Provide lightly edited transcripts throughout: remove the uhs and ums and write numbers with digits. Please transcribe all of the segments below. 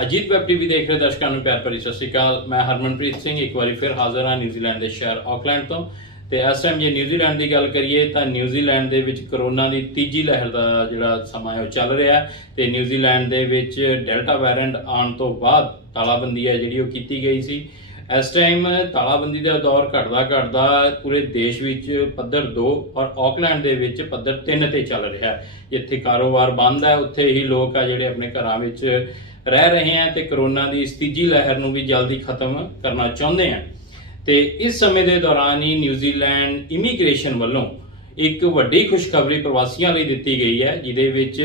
Ajit web TV देख रहे दर्शकों ਨੂੰ ਪਿਆਰ ਭਰੀ ਸਤਿ ਸ਼੍ਰੀ ਅਕਾਲ। ਮੈਂ ਹਰਮਨਪ੍ਰੀਤ ਸਿੰਘ ਇੱਕ ਵਾਰੀ ਫਿਰ ਹਾਜ਼ਰ ਹਾਂ ਨਿਊਜ਼ੀਲੈਂਡ ਦੇ ਸ਼ਹਿਰ ਆਕਲੈਂਡ ਤੋਂ। ਤੇ ਇਸ ਟਾਈਮ ਜੇ ਨਿਊਜ਼ੀਲੈਂਡ ਦੀ ਗੱਲ ਕਰੀਏ ਤਾਂ ਨਿਊਜ਼ੀਲੈਂਡ ਦੇ ਵਿੱਚ ਕਰੋਨਾ ਦੀ ਤੀਜੀ ਲਹਿਰ ਦਾ ਜਿਹੜਾ ਸਮਾਂ ਹੈ ਉਹ ਚੱਲ ਰਿਹਾ ਹੈ ਤੇ ਨਿਊਜ਼ੀਲੈਂਡ ਦੇ ਵਿੱਚ ਡੈਲਟਾ ਵੇਰੀਐਂਟ ਆਉਣ ਤੋਂ ਬਾਅਦ ਤਾਲਾਬੰਦੀ ਹੈ ਜਿਹੜੀ ਉਹ ਕੀਤੀ ਗਈ ਸੀ। ਇਸ ਟਾਈਮ ਤਾਲਾਬੰਦੀ ਦਾ ਦੌਰ ਘਟਦਾ ਪੂਰੇ ਦੇਸ਼ ਵਿੱਚ ਪੱਧਰ 2 ਔਰ ਆਕਲੈਂਡ ਦੇ ਵਿੱਚ ਪੱਧਰ 3 ਤੇ ਚੱਲ ਰਿਹਾ ਹੈ। ਜਿੱਥੇ ਕਾਰੋਬਾਰ ਬੰਦ ਹੈ ਉੱਥੇ ਹੀ ਲੋਕ ਆ ਜਿਹੜੇ ਆਪਣੇ ਘਰਾਂ ਵਿੱਚ ਰਹਿ ਰਹੇ हैं तो करोना की इस तीजी लहर ਨੂੰ भी जल्दी खत्म करना चाहते हैं। तो इस समय के दौरान ही न्यूजीलैंड इमीग्रेशन वालों एक वड्डी खुशखबरी प्रवासियों ਲਈ ਦਿੱਤੀ गई है ਜਿਹਦੇ ਵਿੱਚ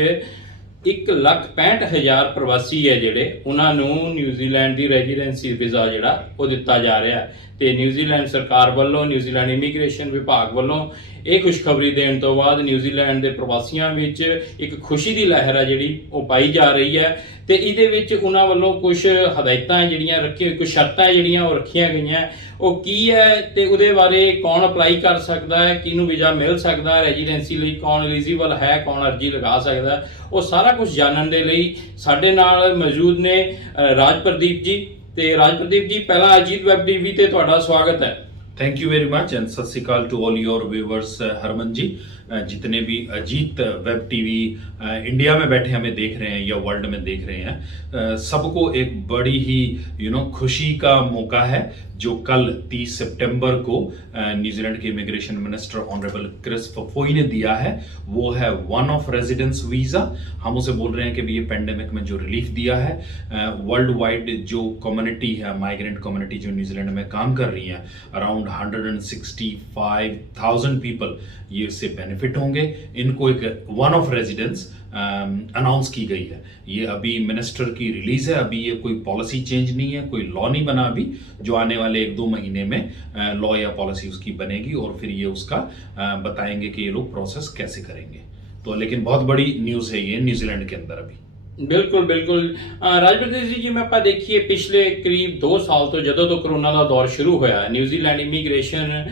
1,65,000 प्रवासी है ਜਿਹੜੇ ਉਹਨਾਂ ਨੂੰ ਨਿਊਜ਼ੀਲੈਂਡ ਦੀ ਰੈਜ਼ੀਡੈਂਸੀ ਵੀਜ਼ਾ ਜਿਹੜਾ ਉਹ ਦਿੱਤਾ ਜਾ ਰਿਹਾ ਹੈ। ਤੇ ਨਿਊਜ਼ੀਲੈਂਡ ਸਰਕਾਰ ਵੱਲੋਂ ਨਿਊਜ਼ੀਲੈਂਡ ਇਮੀਗ੍ਰੇਸ਼ਨ ਵਿਭਾਗ ਵੱਲੋਂ ਇਹ ਖੁਸ਼ਖਬਰੀ ਦੇਣ ਤੋਂ ਬਾਅਦ ਨਿਊਜ਼ੀਲੈਂਡ ਦੇ ਪ੍ਰਵਾਸੀਆਂ ਵਿੱਚ ਇੱਕ ਖੁਸ਼ੀ ਦੀ ਲਹਿਰ ਹੈ ਜਿਹੜੀ ਉਹ ਪਾਈ ਜਾ ਰਹੀ ਹੈ। ਤੇ ਇਹਦੇ ਵਿੱਚ ਉਹਨਾਂ ਵੱਲੋਂ ਕੁਝ ਹਦਾਇਤਾਂ ਜਿਹੜੀਆਂ ਰੱਖੀਆਂ ਕੁਝ ਸ਼ਰਤਾਂ ਜਿਹੜੀਆਂ ਉਹ ਰੱਖੀਆਂ ਗਈਆਂ ਉਹ ਕੀ ਹੈ ਤੇ ਉਹਦੇ ਬਾਰੇ ਕੌਣ ਅਪਲਾਈ ਕਰ ਸਕਦਾ ਹੈ, ਕਿਹਨੂੰ ਵੀਜ਼ਾ ਮਿਲ ਸਕਦਾ ਹੈ, ਰੈਜ਼ੀਡੈਂਸੀ ਲਈ ਕੌਣ ਐਲੀਜੀਬਲ ਹੈ, ਕੌਣ ਅਰਜ਼ੀ ਲਗਾ ਸਕਦਾ ਹੈ, ਉਹ ਸਾਰਾ ਕੁਝ ਜਾਣਨ ਦੇ ਲਈ ਸਾਡੇ ਨਾਲ ਮੌਜੂਦ ਨੇ ਰਾਜਪ੍ਰਦੀਪ ਜੀ। ਤੇ ਰਾਜਪ੍ਰਦੀਪ जी पहला अजीत वैब टीवी ਤੇ ਤੁਹਾਡਾ ਸਵਾਗਤ है। Thank you very much and Sat Shri Akal to all your viewers. Harman ji, जितने भी अजीत वेब टीवी इंडिया में बैठे हमें देख रहे हैं या वर्ल्ड में देख रहे हैं, सबको एक बड़ी ही खुशी का मौका है जो कल 30 सितंबर को न्यूजीलैंड के इमिग्रेशन मिनिस्टर ऑनरेबल क्रिस फफोई ने दिया है। वो है वन ऑफ रेजिडेंस वीज़ा। हम उसे बोल रहे हैं कि भी ये पेंडेमिक में जो रिलीफ दिया है, वर्ल्ड वाइड जो कम्युनिटी है, माइग्रेंट कम्युनिटी जो न्यूजीलैंड में काम कर रही है, अराउंड 165,000 पीपल ये इससे बेनिफिट होंगे। इनको एक वन ऑफ रेजिडेंस अनाउंस की गई है। ये अभी मिनिस्टर की रिलीज है, अभी ये कोई पॉलिसी चेंज नहीं है, कोई लॉ नहीं बना अभी, जो आने वाले 1-2 महीने में लॉ या पॉलिसी उसकी बनेगी और फिर ये उसका बताएंगे कि ये लोग प्रोसेस कैसे करेंगे। तो लेकिन बहुत बड़ी न्यूज़ है ये न्यूजीलैंड के अंदर अभी। बिल्कुल बिल्कुल राजपृथी जी, जिवें ਆਪਾਂ देखिए पिछले करीब 2 साल तो ਜਦੋਂ ਤੋਂ ਕਰੋਨਾ ਦਾ ਦੌਰ ਸ਼ੁਰੂ ਹੋਇਆ ਨਿਊਜ਼ੀਲੈਂਡ ਇਮੀਗ੍ਰੇਸ਼ਨ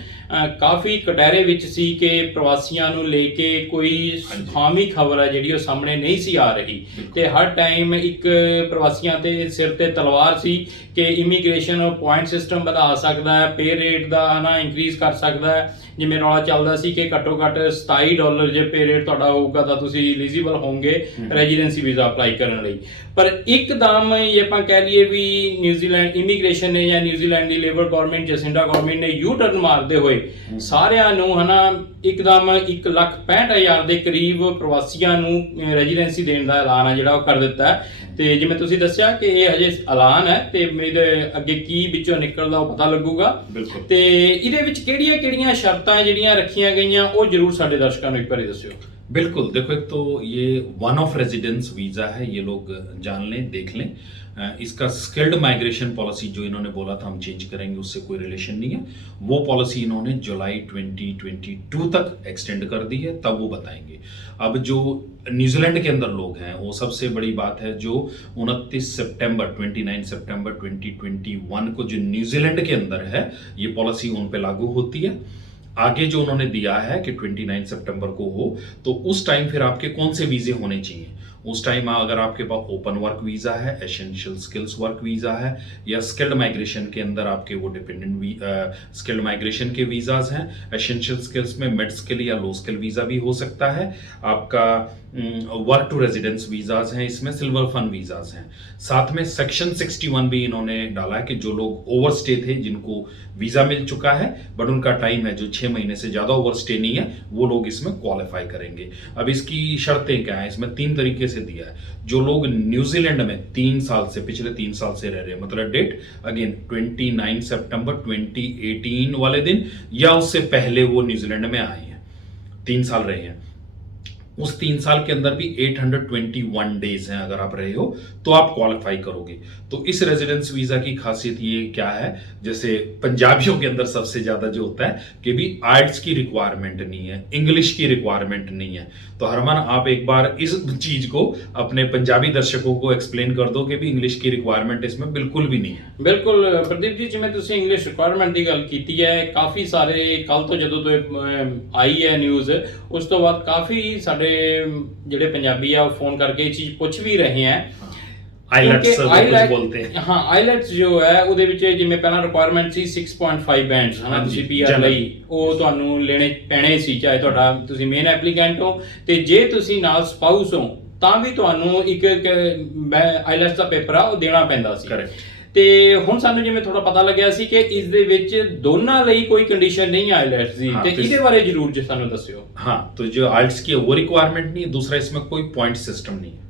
ਕਾਫੀ ਕਟਹਿਰੇ ਵਿੱਚ ਸੀ ਕਿ ਪ੍ਰਵਾਸੀਆਂ ਨੂੰ ਲੈ ਕੇ ਕੋਈ ਸੁਖਾਵੀਂ ਖਬਰ ਹੈ ਜਿਹੜੀ ਉਹ ਸਾਹਮਣੇ ਨਹੀਂ ਸੀ ਆ ਰਹੀ ਤੇ ਹਰ ਟਾਈਮ ਇੱਕ ਪ੍ਰਵਾਸੀਆਂ ਤੇ ਸਿਰ ਤੇ ਤਲਵਾਰ ਸੀ ਕਿ ਇਮੀਗ੍ਰੇਸ਼ਨ ਪੁਆਇੰਟ ਸਿਸਟਮ ਵਧਾ ਸਕਦਾ ਹੈ, ਪੇ ਰੇਟ ਦਾ ਨਾ ਇੰਕਰੀਜ਼ ਕਰ ਸਕਦਾ ਹੈ। ਜਿਵੇਂ ਰੌਲਾ ਚੱਲਦਾ ਸੀ ਕਿ ਘੱਟੋ ਘੱਟ $27 ਜੇ ਪੇ ਰੇਟ ਤੁਹਾਡਾ ਹੋਊਗਾ ਤਾਂ ਤੁਸੀਂ ਐਲੀਜੀਬਲ ਹੋਵੋਗੇ ਰੈਜ਼ੀਡੈਂਸੀ ਵੀਜ਼ਾ ਅਪਲਾਈ ਕਰਨ ਲਈ। ਪਰ ਇੱਕਦਮ ਇਹ ਆਪਾਂ ਕਹਿ ਲਈਏ ਵੀ ਨਿਊਜ਼ੀਲੈਂਡ ਇਮੀਗ੍ਰੇਸ਼ਨ ਨੇ ਜਾਂ ਨਿਊਜ਼ੀਲੈਂਡ ਦੀ ਲੇਬਰ ਗਵਰਨਮੈਂਟ ਜਸਿੰਡਾ ਗਵਰਨਮੈਂਟ ਨੇ ਯੂ ਟਰਨ ਮਾਰਦੇ ਹੋਏ ਸਾਰਿਆਂ ਨੂੰ ਹਨਾ ਇੱਕਦਮ 1,65,000 ਦੇ ਕਰੀਬ ਪ੍ਰਵਾਸੀਆਂ ਨੂੰ ਰੈਜ਼ੀਡੈਂਸੀ ਦੇਣ ਦਾ ਐਲਾਨ ਹੈ ਜਿਹੜਾ ਉਹ ਕਰ ਦਿੱਤਾ ਹੈ। ਤੇ ਜਿਵੇਂ ਤੁਸੀਂ ਦੱਸਿਆ ਕਿ ਇਹ ਹਜੇ ਐਲਾਨ ਹੈ ਤੇ ਇਹਦੇ ਅੱਗੇ ਕੀ ਵਿੱਚੋਂ ਨਿਕਲਦਾ ਉਹ ਪਤਾ ਲੱਗੂਗਾ। ਤੇ ਇਹਦੇ ਵਿੱਚ ਕਿਹੜੀਆਂ ਸ਼ਰਤਾਂ ਜਿਹੜੀਆਂ ਰੱਖੀਆਂ ਗਈਆਂ ਉਹ ਜ਼ਰੂਰ ਸਾਡੇ ਦਰਸ਼ਕਾਂ ਨੂੰ ਇੱਕ ਵਾਰੀ ਦੱਸਿਓ। बिल्कुल, देखो एक तो ये वन ऑफ रेजिडेंस वीज़ा है, ये लोग जान लें, देख लें। इसका स्किल्ड माइग्रेशन पॉलिसी जो इन्होंने बोला था हम चेंज करेंगे, उससे कोई रिलेशन नहीं है। वो पॉलिसी इन्होंने जुलाई 2022 तक एक्सटेंड कर दी है, तब वो बताएंगे। अब जो न्यूजीलैंड के अंदर लोग हैं वो सबसे बड़ी बात है जो 29 सितंबर 2021 को जो न्यूजीलैंड के अंदर है ये पॉलिसी उन पे लागू होती है। आगे जो उन्होंने दिया है कि 29 सितंबर को हो तो उस टाइम फिर आपके कौन से वीज़े होने चाहिए। उस टाइम अगर आपके पास ओपन वर्क वीज़ा है, एसेंशियल स्किल्स वर्क वीज़ा है या स्किल्ड माइग्रेशन के अंदर आपके वो डिपेंडेंट स्किल्ड माइग्रेशन के वीज़ाज हैं। एसेंशियल स्किल्स में मिड स्किल या लो स्किल वीज़ा भी हो सकता है। आपका वर्क टू रेजिडेंस वीज़ाज हैं, इसमें सिल्वर फन वीज़ाज हैं। साथ में सेक्शन 61 भी इन्होंने डाला है कि जो लोग ओवर स्टे थे, जिनको वीज़ा मिल चुका है बट उनका टाइम है जो 6 महीने से ज़्यादा ओवर स्टे नहीं है, वो लोग इसमें क्वालिफाई करेंगे। अब इसकी शर्तें क्या हैं, इसमें 3 तरीके से दिया है। जो लोग न्यूजीलैंड में 3 साल से पिछले 3 साल से रह रहे हैं, मतलब डेट अगेन 29 सितंबर 2018 वाले दिन या उससे पहले वो न्यूजीलैंड में आए हैं, 3 साल रहे हैं, उस 3 साल के अंदर भी 821 डेज हैं अगर आप रहे हो तो आप क्वालिफाई करोगे। तो इस रेजिडेंस वीज़ा की खासियत ये क्या है, जैसे पंजाबियों के अंदर सबसे ज़्यादा जो होता है कि भी आर्ट्स की रिक्वायरमेंट नहीं है, इंग्लिश की रिक्वायरमेंट नहीं है। तो हरमान आप एक बार इस चीज़ को अपने पंजाबी दर्शकों को एक्सप्लेन कर दो कि भी इंग्लिश की रिक्वायरमेंट इसमें बिल्कुल भी नहीं है। बिल्कुल प्रदीप जी, जिवें तुसीं इंग्लिश रिक्वायरमेंट की गल कीती है, काफ़ी सारे कल तो जदों तो आई है न्यूज़ उस तो बाद काफ़ी सारे ਜਿਹੜੇ ਪੰਜਾਬੀ ਆ ਉਹ ਫੋਨ ਕਰਕੇ ਇਹ ਚੀਜ਼ ਪੁੱਛ ਵੀ ਰਹੇ हैं आईलेट्स ਕਿਉਂਕਿ वो कुछ ਆਈਲੈਟ बोलते हैं। ਹਾਂ ਆਈਲੈਟਸ ਜੋ ਹੈ ਉਹਦੇ ਵਿੱਚ ਜਿਵੇਂ ਪਹਿਲਾਂ ਰਿਕੁਆਇਰਮੈਂਟ ਸੀ 6.5 ਬੈਂਡਸ ਹਨਾ ਹਾਂਜੀ, ਤੁਸੀਂ ਪੀਆਰ general। ਲਈ ਉਹ ਤੁਹਾਨੂੰ ਲੈਣੇ ਪੈਣੇ ਸੀ ਚਾਹੇ ਤੁਹਾਡਾ ਤੁਸੀਂ ਮੇਨ ਐਪਲੀਕੈਂਟ ਹੋ ਤੇ ਜੇ ਤੁਸੀਂ ਨਾਲ ਸਪਾਊਸ ਹੋ ਤਾਂ ਵੀ ਤੁਹਾਨੂੰ ਇੱਕ ਆਈਲੈਟਸ ਦਾ ਪੇਪਰ ਆ ਉਹ ਦੇਣਾ ਪੈਂਦਾ ਸੀ Correct। ਤੇ ਹੁਣ ਸਾਨੂੰ ਜਿਵੇਂ ਥੋੜਾ ਪਤਾ ਲੱਗਿਆ ਸੀ ਕਿ ਇਸ ਦੇ ਵਿੱਚ ਦੋਨਾਂ ਲਈ ਕੋਈ ਕੰਡੀਸ਼ਨ ਨਹੀਂ ਹੈ ਆਈਲੈਟਸ ਦੀ ਹਾਂ, ਤੇ ਤੇ ਇਹਦੇ ਬਾਰੇ ਜ਼ਰੂਰ ਜੇ ਸਾਨੂੰ ਦੱਸਿਓ हाँ, तो जो आइल्स की है वो रिक्वायरमेंट नहीं है, दूसरा इसमें कोई पॉइंट सिस्टम नहीं है,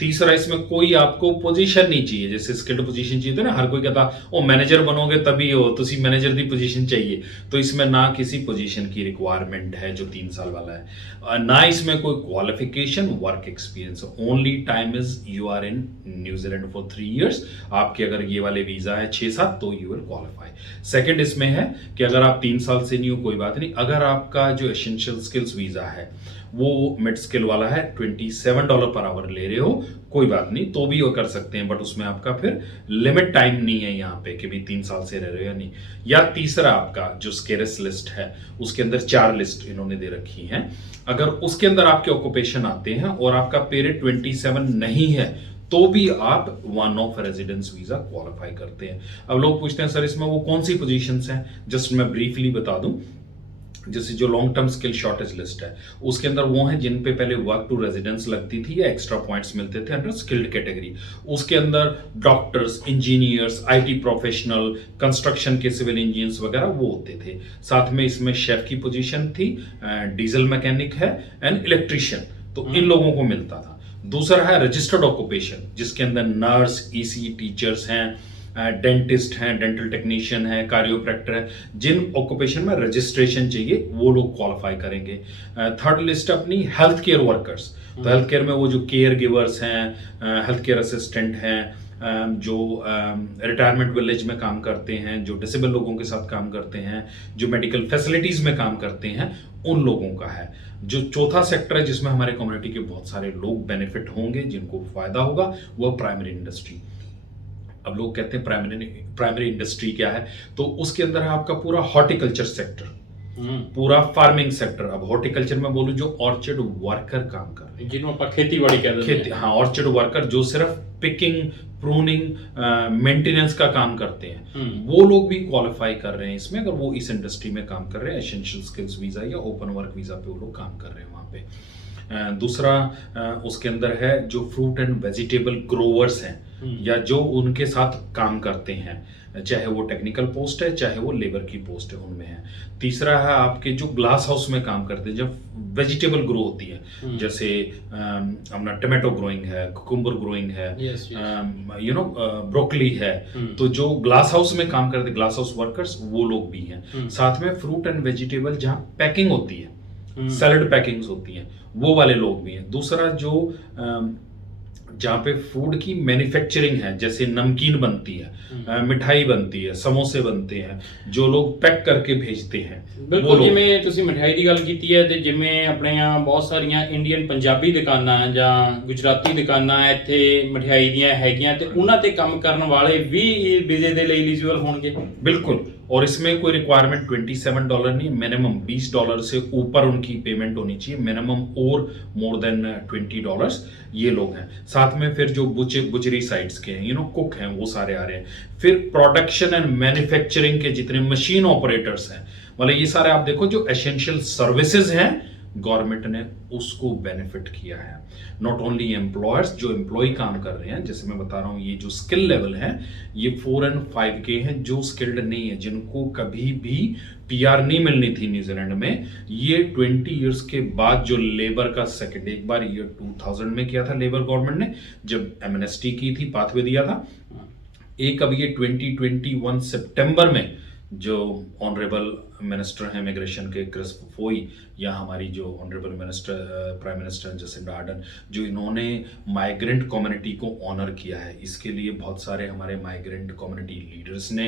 तीसरा इसमें कोई आपको पोजीशन नहीं चाहिए, जैसे स्किल्ड पोजीशन चाहिए था ना, हर कोई कहता ओ मैनेजर बनोगे तभी हो, तो मैनेजर की पोजीशन चाहिए, तो इसमें ना किसी पोजीशन की रिक्वायरमेंट है जो 3 साल वाला है, ना इसमें कोई qualification work experience, only time is you are in New Zealand for 3 years, आपके अगर ये वाले वीजा है 6-7 तो यू विल क्वालिफाई। सेकंड इसमें है कि अगर आप 3 साल से नहीं हो कोई बात नहीं, अगर आपका जो एसेंशियल स्किल्स वीजा है वो मिड स्किल वाला है, $27 पर आवर ले रहे हो कोई बात नहीं तो भी वो कर सकते हैं, बट उसमें आपका फिर लिमिट टाइम नहीं है यहाँ पे कि भी 3 साल से रह रहे हो या नहीं। या तीसरा आपका जो स्केरस लिस्ट है उसके अंदर 4 लिस्ट इन्होंने दे रखी हैं, अगर उसके अंदर आपके ऑक्यूपेशन आते हैं और आपका पे रेट 27 नहीं है तो भी आप one of residence visa qualify करते हैं। अब लोग पूछते हैं सर इसमें वो कौन सी पोजीशंस हैं, जस्ट मैं ब्रीफली बता दूं, जैसे जो long term skill shortage list है उसके अंदर वो हैं जिन पे पहले वर्क टू रेजिडेंस लगती थी या एक्स्ट्रा पॉइंट्स मिलते थे अंडर स्किल्ड कैटेगरी, उसके अंदर doctors, engineers, IT professional, construction के सिविल इंजीनियर्स वगैरह वो होते थे। साथ में इसमें शेफ की पोजीशन थी, डीजल मैकेनिक है एंड इलेक्ट्रिशियन, तो इन लोगों को मिलता था। दूसरा है रजिस्टर्ड ऑक्यूपेशन जिसके अंदर नर्स, ईसी टीचर्स हैं, डेंटिस्ट हैं, डेंटल टेक्नीशियन है, कार्डियोप्रैक्टर है, जिन ऑक्यूपेशन में रजिस्ट्रेशन चाहिए वो लोग क्वालिफाई करेंगे। थर्ड लिस्ट अपनी हेल्थ केयर वर्कर्स, तो हेल्थ केयर में वो जो केयर गिवर्स हैं, हेल्थ केयर असिस्टेंट हैं, जो रिटायरमेंट विलेज में काम करते हैं, जो डिसेबल लोगों के साथ काम करते हैं, जो मेडिकल फैसिलिटीज में काम करते हैं, उन लोगों का है। जो चौथा सेक्टर है जिसमें हमारे कम्युनिटी के बहुत सारे लोग बेनिफिट होंगे, जिनको फायदा होगा, वह प्राइमरी इंडस्ट्री। अब लोग कहते हैं प्राइमरी इंडस्ट्री क्या है, तो उसके अंदर है आपका पूरा हॉर्टिकल्चर सेक्टर, पूरा फार्मिंग सेक्टर। अब हॉर्टिकल्चर में बोलूं जो ऑर्चर्ड वर्कर काम कर रहे हैं, जिनको आप खेती-बाड़ी कहते हैं, खेती, हाँ, ऑर्चर्ड वर्कर जो सिर्फ पिकिंग, प्रूनिंग, मेंटेनेंस का काम करते हैं, वो लोग भी क्वालिफाई कर रहे हैं इसमें, अगर वो इस इंडस्ट्री में काम कर रहे हैं, एसेंशियल स्किल्स वीजा या ओपन वर्क वीजा पे वो लोग काम कर रहे हैं वहां पे। दूसरा उसके अंदर है जो फ्रूट एंड वेजिटेबल ग्रोवर्स हैं या जो उनके साथ काम करते हैं, चाहे वो टेक्निकल पोस्ट है चाहे वो लेबर की पोस्ट है, उनमें है। तीसरा है आपके जो ग्लास हाउस में काम करते हैं, जब वेजिटेबल ग्रो होती है, जैसे अपना टमाटो ग्रोइंग है, कुकुम्बर ग्रोइंग है, यू नो ब्रोकली है, तो जो ग्लास हाउस में काम करते हैं, ग्लास हाउस वर्कर्स, वो लोग भी हैं। साथ में फ्रूट एंड वेजिटेबल जहाँ पैकिंग होती है, सैलड पैकिंग्स होती हैं, वो वाले लोग भी हैं। दूसरा जो जहाँ पे फूड की मैन्युफैक्चरिंग है, जैसे नमकीन बनती है, मिठाई बनती है, समोसे बनते हैं, जो लोग पैक करके भेजते हैं, ਬਿਲਕੁਲ ਜਿਵੇਂ ਤੁਸੀਂ ਮਠਿਆਈ ਦੀ ਗੱਲ ਕੀਤੀ ਹੈ ਤੇ ਜਿਵੇਂ ਆਪਣੇ ਆ ਬਹੁਤ ਸਾਰੀਆਂ ਇੰਡੀਅਨ ਪੰਜਾਬੀ ਦੁਕਾਨਾਂ ਜਾਂ ਗੁਜਰਾਤੀ ਦੁਕਾਨਾਂ ਇੱਥੇ ਮਠਿਆਈ ਦੀਆਂ ਹੈਗੀਆਂ ਤੇ ਉਹਨਾਂ ਤੇ ਕੰਮ ਕਰਨ ਵਾਲੇ ਵੀ ਵੀਜ਼ੇ ਦੇ ਲਈ ਐਲੀਜੀਬਲ ਹੋਣਗੇ। बिल्कुल, और इसमें कोई रिक्वायरमेंट $27 नहीं, मिनिमम $20 से ऊपर उनकी पेमेंट होनी चाहिए, मिनिमम और मोर देन $20 ये लोग हैं। साथ में फिर जो बुचरी साइट्स के हैं, यू नो कुक हैं, वो सारे आ रहे हैं। फिर प्रोडक्शन एंड मैन्युफैक्चरिंग के जितने मशीन ऑपरेटर्स हैं, मतलब ये सारे आप देखो जो एसेंशियल सर्विसेज हैं, गवर्नमेंट ने उसको बेनिफिट किया है। नॉट ओनली एम्प्लॉयर्स, जो एम्प्लॉय काम कर रहे हैं, जैसे मैं बता रहा हूँ, ये जो स्किल लेवल है ये 4 और 5 के हैं, जो स्किल्ड नहीं है, जिनको कभी भी पीआर नहीं मिलनी थी न्यूजीलैंड में, ये 20 इयर्स के बाद जो लेबर का सेकंड, एक बार ईयर 2000 में किया था लेबर गवर्नमेंट ने, जब एमनेस्टी की थी, पाथवे दिया था। एक अब ये 2021 सितंबर में जो ऑनरेबल मिनिस्टर हैं इमिग्रेशन के क्रिस फोई, या हमारी जो honourable minister prime minister Jacinda Ardern, जो इन्होंने माइग्रेंट कम्युनिटी को ऑनर किया है, इसके लिए बहुत सारे हमारे माइग्रेंट कम्युनिटी लीडर्स ने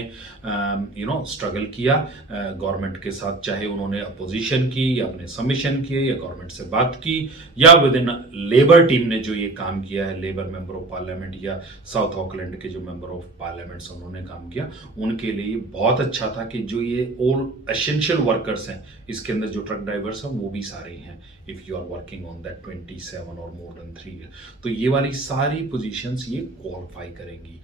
यू नो स्ट्रगल किया गवर्नमेंट के साथ, चाहे उन्होंने अपोजिशन की या अपने सबमिशन किए या गवर्नमेंट से बात की, या विद इन लेबर टीम ने जो ये काम किया है, लेबर मेंबर ऑफ पार्लियामेंट या साउथ ऑकलैंड के जो मेंबर ऑफ पार्लियामेंट्स उन्होंने काम किया, उनके लिए बहुत अच्छा था कि जो ये ऑल एसेंशियल वर्कर्स हैं, इसके अंदर जो ट्रक ड्राइवर्स ईयर्स हैं वो भी सारे हैं, if you are working on that 27 or more than 3 year, तो ये वाली सारी पोजीशंस ये क्वालिफाई करेंगी।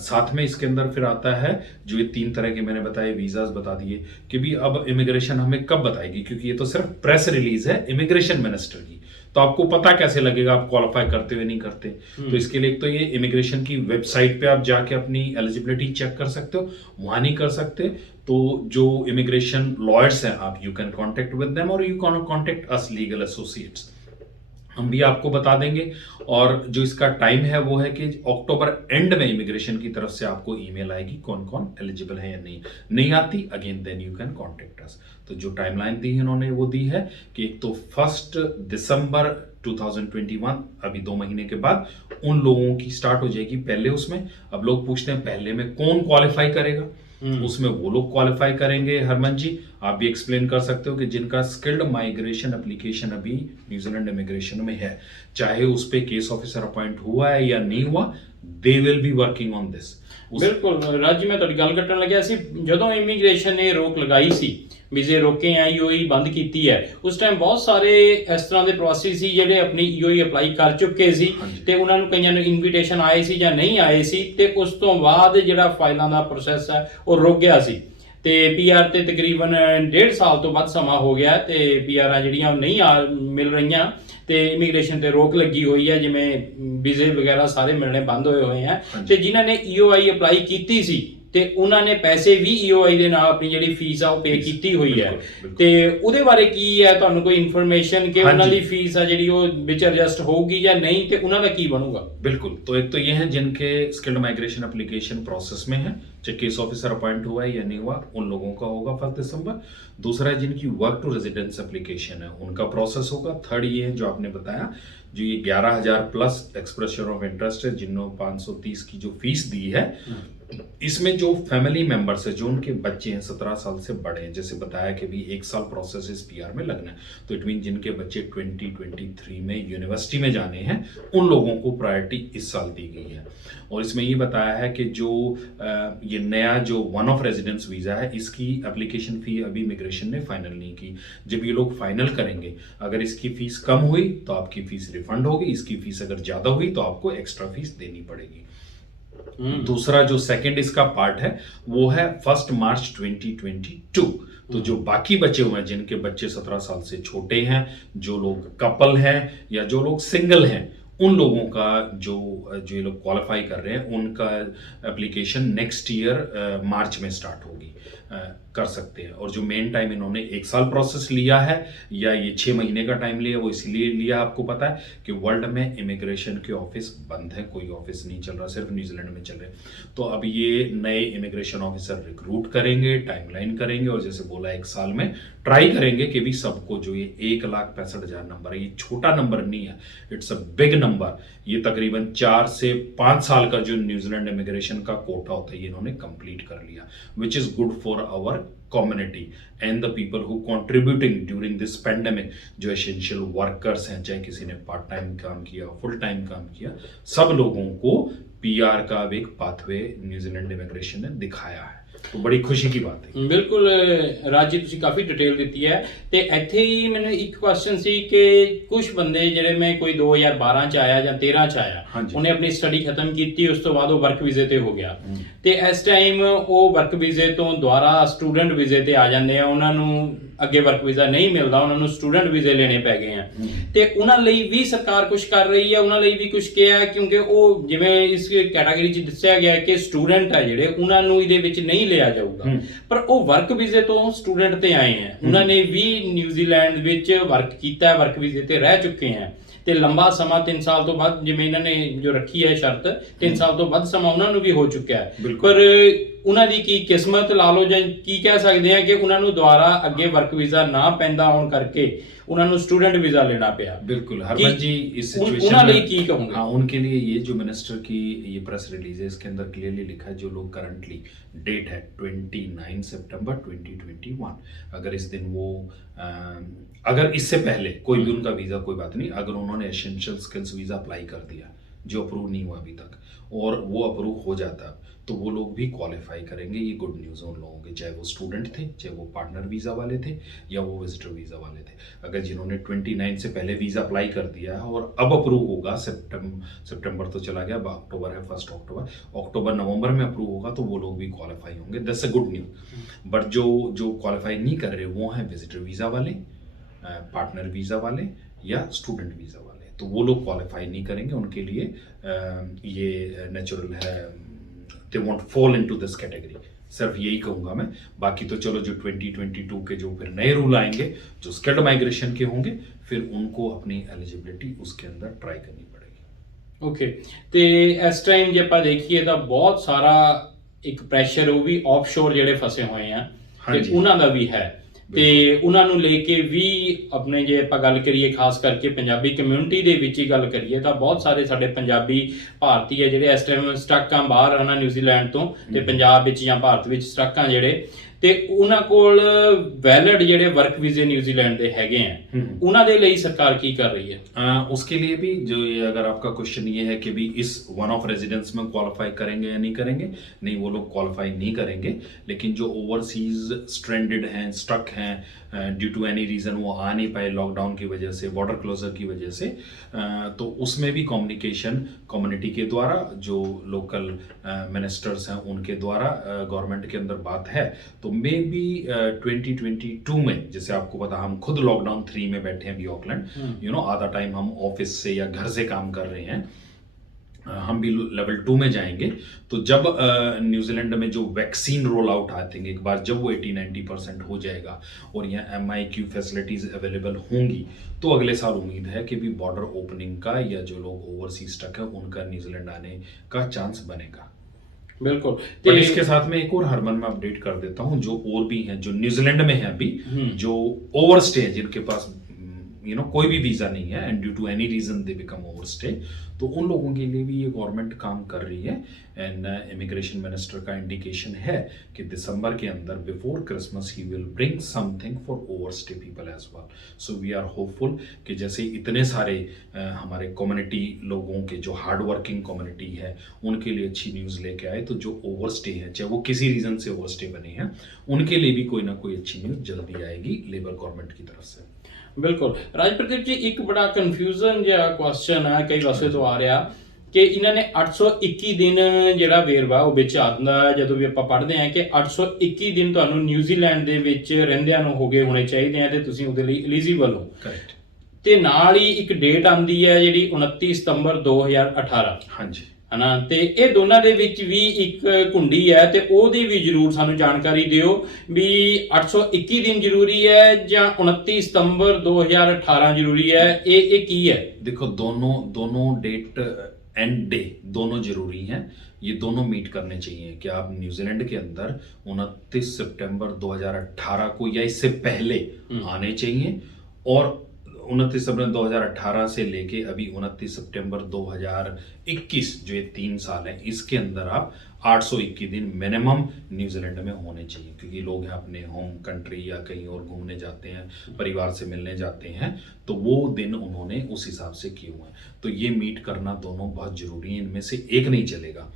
साथ में इसके अंदर फिर आता है जो ये 3 तरह के मैंने बताए वीज़ाज बता दिए कि भी अब इमिग्रेशन हमें कब बताएगी, क्योंकि ये तो सिर्फ प्रेस रिलीज है इमिग्रेशन मिनिस्टर की, तो आपको पता कैसे लगेगा आप क्वालिफाई करते हुए नहीं करते। तो इसके लिए एक तो ये इमिग्रेशन की वेबसाइट पे आप जाके अपनी एलिजिबिलिटी चेक कर सकते हो, वहां नहीं कर सकते तो जो इमिग्रेशन लॉयर्स हैं आप you can contact with them और you can contact us legal associates, हम भी आपको बता देंगे। और जो इसका टाइम है वो है कि अक्टूबर एंड में इमिग्रेशन की तरफ से आपको ईमेल आएगी कौन कौन एलिजिबल है या नहीं आती, again then you can contact us. तो जो टाइमलाइन दी है इन्होंने वो दी है कि एक तो 1 दिसंबर 2021 अभी 2 महीने के बाद उन लोगों की स्टार्ट हो जाएगी पहले उसमें। अब लोग पूछते हैं पहले में कौन क्वालिफाई करेगा, उसमें वो लोग क्वालिफाई करेंगे। हरमन जी आप भी एक्सप्लेन कर सकते हो कि जिनका स्किल्ड माइग्रेशन एप्लीकेशन अभी न्यूजीलैंड इमिग्रेशन में है, चाहे उस पे केस ऑफिसर अपॉइंट हुआ है या नहीं हुआ, they will be working on this. ਬਿਲਕੁਲ ਰਾਜ ਜੀ, ਮੈਂ ਤੁਹਾਡੀ ਗੱਲ ਕੱਟਣ ਲੱਗਿਆ ਸੀ, ਜਦੋਂ ਇਮੀਗ੍ਰੇਸ਼ਨ ਨੇ ਰੋਕ ਲਗਾਈ ਸੀ, ਵੀਜ਼ੇ ਰੋਕੇ ਆ, ਈਓਈ ਬੰਦ ਕੀਤੀ ਹੈ, ਉਸ ਟਾਈਮ ਬਹੁਤ ਸਾਰੇ ਇਸ ਤਰ੍ਹਾਂ ਦੇ ਪ੍ਰਵਾਸੀ ਸੀ ਜਿਹੜੇ ਆਪਣੀ ਈਓਈ ਅਪਲਾਈ ਕਰ ਚੁੱਕੇ ਸੀ ਤੇ ਉਹਨਾਂ ਨੂੰ ਕਈਆਂ ਨੂੰ ਇਨਵੀਟੇਸ਼ਨ ਆਏ ਸੀ ਜਾਂ ਨਹੀਂ ਆਏ ਸੀ, ਤੇ ਉਸ ਤੋਂ ਬਾਅਦ ਜਿਹੜਾ ਫਾਈਲਾਂ ਦਾ ਪ੍ਰੋਸੈਸ ਹੈ ਉਹ ਰੁਕ ਗਿਆ ਸੀ ਤੇ ਪੀਆਰ ਤੇ ਤਕਰੀਬਨ 1.5 ਸਾਲ ਤੋਂ ਵੱਧ ਸਮਾਂ ਹੋ ਗਿਆ ਤੇ ਪੀਆਰਾਂ ਜਿਹੜੀਆਂ ਉਹ ਨਹੀਂ ਮਿਲ ਰਹੀਆਂ ਤੇ ਇਮੀਗ੍ਰੇਸ਼ਨ ਤੇ ਰੋਕ ਲੱਗੀ ਹੋਈ ਹੈ, ਜਿਵੇਂ ਵੀਜ਼ੇ ਵਗੈਰਾ ਸਾਰੇ ਮਿਲਣੇ ਬੰਦ ਹੋਏ ਆ ਤੇ ਜਿਨ੍ਹਾਂ ਨੇ ਈਓਆਈ ਅਪਲਾਈ ਕੀਤੀ ਸੀ ਤੇ ਉਹਨਾਂ ਨੇ ਪੈਸੇ ਵੀ ਈਓਆਈ ਦੇ ਨਾਲ ਆਪਣੀ ਜਿਹੜੀ ਫੀਸ ਆ ਉਹ ਪੇ ਕੀਤੀ ਹੋਈ ਹੈ, ਤੇ ਉਹਦੇ ਬਾਰੇ ਕੀ ਹੈ ਤੁਹਾਨੂੰ ਕੋਈ ਇਨਫੋਰमेशन ਕਿ ਉਹਨਾਂ ਦੀ ਫੀਸ ਆ ਜਿਹੜੀ ਉਹ ਵਿੱਚ ਐਡਜਸਟ ਹੋਊਗੀ ਜਾਂ ਨਹੀਂ ਤੇ ਉਹਨਾਂ ਦਾ ਕੀ ਬਣੂਗਾ? बिल्कुल, तो एक तो ये है जिनके स्किल्ड माइग्रेशन एप्लीकेशन प्रोसेस में है, चाहे केस ऑफिसर अपॉइंट हुआ है या नहीं हुआ, उन लोगों का होगा 1 दिसंबर। दूसरा है जिनकी वर्क टू रेजिडेंस एप्लीकेशन है, उनका प्रोसेस होगा। थर्ड ये है जो आपने बताया जो ये 11,000 प्लस एक्सप्रेशन ऑफ इंटरेस्ट है, जिन्होंने 530 की जो फीस दी है, इसमें जो फैमिली मेंबर्स है जो उनके बच्चे हैं 17 साल से बड़े हैं, जैसे बताया कि भी 1 साल प्रोसेस इस पीआर में लगना है, तो इट मीन जिनके बच्चे 2023 में यूनिवर्सिटी में जाने हैं उन लोगों को प्रायोरिटी इस साल दी गई है। और इसमें ये बताया है कि जो ये नया जो वन ऑफ रेजिडेंस वीज़ा है इसकी एप्लीकेशन फ़ी अभी इमिग्रेशन ने फाइनल नहीं की, जब ये लोग फाइनल करेंगे अगर इसकी फ़ीस कम हुई तो आपकी फ़ीस रिफंड होगी, इसकी फ़ीस अगर ज़्यादा हुई तो आपको एक्स्ट्रा फीस देनी पड़ेगी। दूसरा जो सेकंड इसका पार्ट है वो है 1 मार्च 2022। तो जो बाकी बचे हुए हैं जिनके बच्चे 17 साल से छोटे हैं, जो लोग कपल हैं या जो लोग सिंगल हैं, उन लोगों का जो ये लोग क्वालिफाई कर रहे हैं उनका एप्लीकेशन नेक्स्ट ईयर मार्च में स्टार्ट होगी, कर सकते हैं। और जो मेन टाइम इन्होंने 1 साल प्रोसेस लिया है या ये 6 महीने का टाइम लिया, वो इसलिए लिया आपको पता है कि वर्ल्ड में इमिग्रेशन के ऑफिस बंद है, कोई ऑफिस नहीं चल रहा, सिर्फ न्यूजीलैंड में चल रहे। तो अब ये नए इमिग्रेशन ऑफिसर रिक्रूट करेंगे, टाइमलाइन करेंगे और जैसे बोला 1 साल में ट्राई करेंगे कि भी सबको जो ये 1,65,000 नंबर है, ये छोटा नंबर नहीं है, इट्स अ बिग नंबर। ये तकरीबन 4 से 5 साल का जो न्यूजीलैंड इमिग्रेशन का कोटा होता है ये इन्होंने कंप्लीट कर लिया, which is good for our community and the people who contributing during this pandemic. जो एसेंशियल वर्कर्स हैं, चाहे किसी ने पार्ट टाइम काम किया, फुल टाइम काम किया, सब लोगों को पीआर का अब एक पाथवे न्यूजीलैंड इमिग्रेशन ने दिखाया है, तो बड़ी खुशी की बात है। ਬਿਲਕੁਲ ਰਾਜ ਜੀ, ਤੁਸੀਂ ਕਾਫੀ ਡਿਟੇਲ ਦਿੱਤੀ ਹੈ ਤੇ ਇੱਥੇ ਹੀ ਮੈਨੂੰ ਇੱਕ ਕੁਐਸਚਨ ਸੀ ਕਿ ਕੁਝ ਬੰਦੇ ਜਿਹੜੇ ਮੈਂ ਕੋਈ 2012 ਚ ਆਇਆ ਜਾਂ 13 ਚ ਆਇਆ, ਉਹਨੇ ਆਪਣੀ ਸਟੱਡੀ ਖਤਮ ਕੀਤੀ, ਉਸ ਤੋਂ ਬਾਅਦ ਉਹ ਵਰਕ ਵੀਜ਼ੇ ਤੇ ਹੋ ਗਿਆ ਤੇ ਇਸ ਟਾਈਮ ਉਹ ਵਰਕ ਵੀਜ਼ੇ ਤੋਂ ਦੁਬਾਰਾ ਸਟੂਡੈਂਟ ਵੀਜ਼ੇ ਤੇ ਆ ਜਾਂਦੇ ਆ, ਉਹਨਾਂ ਨੂੰ ਅੱਗੇ ਵਰਕ ਵੀਜ਼ਾ ਨਹੀਂ ਮਿਲਦਾ, ਉਹਨਾਂ ਨੂੰ ਸਟੂਡੈਂਟ ਵੀਜ਼ੇ ਲੈਣੇ ਪੈ ਗਏ ਆ ਤੇ ਉਹਨਾਂ ਲਈ ਵੀ ਸਰਕਾਰ ਕੁਝ ਕਰ ਰਹੀ ਹੈ, ਉਹਨਾਂ ਲਈ ਵੀ ਕੁਝ ਕਿਹਾ, ਕਿਉਂਕਿ ਉਹ ਜਿਵੇਂ ਇਸ ਕੈਟਾਗਰੀ ਚ ਦੱਸਿਆ ਗਿਆ ਕਿ ਸਟੂਡੈਂਟ ਆ ਜਿਹੜੇ ਉਹਨਾਂ ਨੂੰ ਇਹਦੇ ਵਿੱਚ ਨਹੀਂ ਲਿਆ ਜਾਊਗਾ, ਪਰ ਉਹ ਵਰਕ ਵੀਜ਼ੇ ਤੋਂ ਸਟੂਡੈਂਟ ਤੇ ਆਏ ਆ, ਉਹਨਾਂ ਨੇ ਵੀ ਨਿਊਜ਼ੀਲੈਂਡ ਵਿੱਚ ਵਰਕ ਕੀਤਾ ਹੈ, ਵਰਕ ਵੀਜ਼ੇ ਤੇ ਰਹਿ ਚੁੱਕੇ ਆ ਤੇ ਲੰਬਾ ਸਮਾਂ 3 ਸਾਲ ਤੋਂ ਬਾਅਦ ਜਿਵੇਂ ਇਹਨਾਂ ਨੇ ਜੋ ਰੱਖੀ ਹੈ ਸ਼ਰਤ 3 ਸਾਲ ਤੋਂ ਵੱਧ ਸਮਾਂ ਉਹਨਾਂ ਨੂੰ ਵੀ ਹੋ ਚੁੱਕਿਆ ਹੈ, ਪਰ ਉਹਨਾਂ ਦੀ ਕੀ ਕਿਸਮਤ ਲਾ ਲਓ ਜਾਂ ਕੀ ਕਹਿ ਸਕਦੇ ਆ ਕਿ ਉਹਨਾਂ ਨੂੰ ਦੁਬਾਰਾ ਅੱਗੇ ਵਰਕ ਵੀਜ਼ਾ ਨਾ ਪੈਂਦਾ ਹੋਣ ਕਰਕੇ ਉਹਨਾਂ ਨੂੰ स्टूडेंट वीजा लेना पड़ा। बिल्कुल हरमन जी, इस सिचुएशन में हाँ उनके लिए ये जो मिनिस्टर की ये प्रेस रिलीज है इसके अंदर क्लियरली लिखा है जो लोग करंटली डेट है 29 सितंबर 2021, अगर इस दिन वो अगर इससे पहले कोई भी उनका वीज़ा कोई बात नहीं, अगर उन्होंने एसेंशियल स्किल्स वीज़ा अप्लाई कर दिया जो अप्रूव नहीं हुआ अभी तक और वो अप्रूव हो जाता तो वो लोग भी क्वालिफाई करेंगे। ये गुड न्यूज़ है उन लोगों की, चाहे वो स्टूडेंट थे, चाहे वो पार्टनर वीज़ा वाले थे, या वो विजिटर वीज़ा वाले थे। अगर जिन्होंने 29 से पहले वीज़ा अप्लाई कर दिया है और अब अप्रूव होगा, सितंबर तो चला गया, अक्टूबर है, 1 अक्टूबर नवंबर में अप्रूव होगा, तो वो लोग भी क्वालिफाई होंगे। That's a good news. But जो क्वालिफाई नहीं कर रहे वो हैं विजिटर वीज़ा वाले, पार्टनर वीज़ा वाले या स्टूडेंट वीज़ा वाले। तो वो लोग क्वालिफाई नहीं करेंगे, उनके लिए ये नेचुरल है, they want fall into this category. सिर्फ यही कहूँगा मैं। बाकी तो चलो जो 2022 के जो फिर नए रूल आएंगे जो स्किल्ड माइग्रेशन के होंगे, फिर उनको अपनी एलिजिबिलिटी उसके अंदर ट्राई करनी पड़ेगी। ਓਕੇ ਤੇ ਇਸ ਟਾਈਮ ਜੇ ਆਪਾਂ ਦੇਖੀਏ ਤਾਂ ਬਹੁਤ ਸਾਰਾ ਇੱਕ ਪ੍ਰੈਸ਼ਰ ਉਹ ਵੀ ਆਫਸ਼ੋਰ ਜਿਹੜੇ ਫਸੇ ਹੋਏ ਆ ਤੇ ਹਾਂਜੀ। ਉਹਨਾਂ ਦਾ ਵੀ ਹੈ ਤੇ ਉਹਨਾਂ ਨੂੰ ਲੈ ਕੇ ਵੀ ਆਪਣੇ ਜੇ ਆਪਾਂ ਗੱਲ ਕਰੀਏ ਖਾਸ ਕਰਕੇ ਪੰਜਾਬੀ ਕਮਿਊਨਿਟੀ ਦੇ ਵਿੱਚ ਹੀ ਗੱਲ ਕਰੀਏ ਤਾਂ ਬਹੁਤ ਸਾਰੇ ਸਾਡੇ ਪੰਜਾਬੀ ਭਾਰਤੀ ਆ ਜਿਹੜੇ ਇਸ ਟਾਈਮ ਸਟੱਕ ਆ ਬਾਹਰ ਹਨਾ ਨਿਊਜ਼ੀਲੈਂਡ ਤੋਂ ਤੇ ਪੰਜਾਬ ਵਿੱਚ ਜਾਂ ਭਾਰਤ ਵਿੱਚ ਸਟੱਕ ਆ ਜਿਹੜੇ ਤੇ ਉਹਨਾਂ ਕੋਲ ਵੈਲਿਡ ਜਿਹੜੇ ਵਰਕ ਵੀਜ਼ੇ ਨਿਊਜ਼ੀਲੈਂਡ ਦੇ ਹੈਗੇ ਆ ਉਹਨਾਂ ਦੇ ਲਈ ਸਰਕਾਰ ਕੀ ਕਰ ਰਹੀ है? उसके लिए भी जो ये अगर आपका क्वेश्चन ये है कि भी इस वन ऑफ रेजिडेंस में क्वालिफाई करेंगे या नहीं करेंगे, नहीं वो लोग क्वालिफाई नहीं करेंगे। लेकिन जो ओवरसीज स्ट्रेंडेड हैं, स्टक हैं, ड्यू टू एनी रीज़न वो आ नहीं पाए लॉकडाउन की वजह से, बॉर्डर क्लोजर की वजह से, तो उसमें भी कम्युनिकेशन कम्युनिटी के द्वारा, जो लोकल मिनिस्टर्स हैं उनके द्वारा गवर्नमेंट के अंदर बात है। तो मे बी 2022 में, जैसे आपको पता हम खुद लॉकडाउन 3 में बैठे हैं अभी ऑकलैंड, यू नो आधा टाइम हम ऑफिस से या घर से काम कर रहे हैं, हम भी लेवल 2 में जाएंगे। तो जब न्यूजीलैंड में जो vaccine roll out I think एक बार जब वो 80-90% हो जाएगा और यहाँ MIQ फैसिलिटीज़ अवेलेबल होंगी, तो अगले साल उम्मीद है कि भी बॉर्डर ओपनिंग का या जो लोग ओवरसीज तक है उनका न्यूजीलैंड आने का चांस बनेगा। बिल्कुल। पर इसके साथ में एक और हरमन में अपडेट कर देता हूँ, जो और भी हैं जो न्यूजीलैंड में हैं अभी, जो ओवरस्टे है, जिनके पास कोई भी वीज़ा नहीं है and due to any reason they become overstay, तो उन लोगों के लिए भी ये गवर्नमेंट काम कर रही है। एंड इमिग्रेशन मिनिस्टर का इंडिकेशन है कि दिसंबर के अंदर बिफोर क्रिसमस ही will bring something for overstay people as well. So we are hopeful कि जैसे इतने सारे हमारे कम्युनिटी लोगों के जो हार्ड वर्किंग कम्युनिटी है उनके लिए अच्छी न्यूज़ लेके आए, तो जो ओवरस्टे हैं चाहे वो किसी रीज़न से ओवरस्टे बने हैं, उनके लिए भी कोई ना कोई अच्छी न्यूज़ जल्दी आएगी लेबर गवर्नमेंट की तरफ से। ਬਿਲਕੁਲ। ਰਾਜਪ੍ਰਦੀਪ ਜੀ, ਇੱਕ ਬੜਾ ਕਨਫਿਊਜ਼ਨ ਜਿਹਾ ਕੁਐਸਚਨ ਹੈ ਕਈ ਪਾਸੇ ਤੋਂ ਆ ਰਿਹਾ ਕਿ ਇਹਨਾਂ ਨੇ 821 ਦਿਨ ਜਿਹੜਾ ਵੇਰਵਾ ਉਹ ਵਿੱਚ ਆਉਂਦਾ ਜਦੋਂ ਵੀ ਆਪਾਂ ਪੜ੍ਹਦੇ ਹਾਂ ਕਿ 821 ਦਿਨ ਤੁਹਾਨੂੰ ਨਿਊਜ਼ੀਲੈਂਡ ਦੇ ਵਿੱਚ ਰਹਿੰਦਿਆਂ ਨੂੰ ਹੋ ਗਏ ਹੋਣੇ ਚਾਹੀਦੇ ਆ ਤੇ ਤੁਸੀਂ ਉਹਦੇ ਲਈ ਐਲੀਜੀਬਲ ਹੋ। ਕਰੈਕਟ। ਤੇ ਨਾਲ ਹੀ ਇੱਕ ਡੇਟ ਆਉਂਦੀ ਹੈ ਜਿਹੜੀ 29 ਸਤੰਬਰ 2018। ਹਾਂਜੀ। ਹਨਾ, ਤੇ ਇਹ ਦੋਨਾਂ ਦੇ ਵਿੱਚ ਵੀ ਇੱਕ ਕੁੰਡੀ ਹੈ ਤੇ ਉਹਦੀ ਵੀ ਜ਼ਰੂਰ ਸਾਨੂੰ ਜਾਣਕਾਰੀ ਦਿਓ ਵੀ 821 ਦਿਨ ਜ਼ਰੂਰੀ ਹੈ ਜਾਂ 29 ਸਤੰਬਰ 2018 ਜ਼ਰੂਰੀ ਹੈ, ਇਹ ਕੀ है? देखो दोनों डेट एंड डे दोनों जरूरी हैं, ये दोनों मीट करने चाहिए कि आप न्यूजीलैंड के अंदर 29 सितंबर 2018 को या इससे पहले आने चाहिए, और 29 सितंबर 2018 से लेके अभी 29 सितंबर 2021 जो ये 3 साल है इसके अंदर आप 821 दिन मिनिमम न्यूजीलैंड में होने चाहिए, क्योंकि लोग हैं अपने होम कंट्री या कहीं और घूमने जाते हैं, परिवार से मिलने जाते हैं, तो वो दिन उन्होंने उस हिसाब से किए हुए हैं। तो ये मीट करना दोनों बहुत ज़रूरी है, इनमें से एक नहीं चलेगा।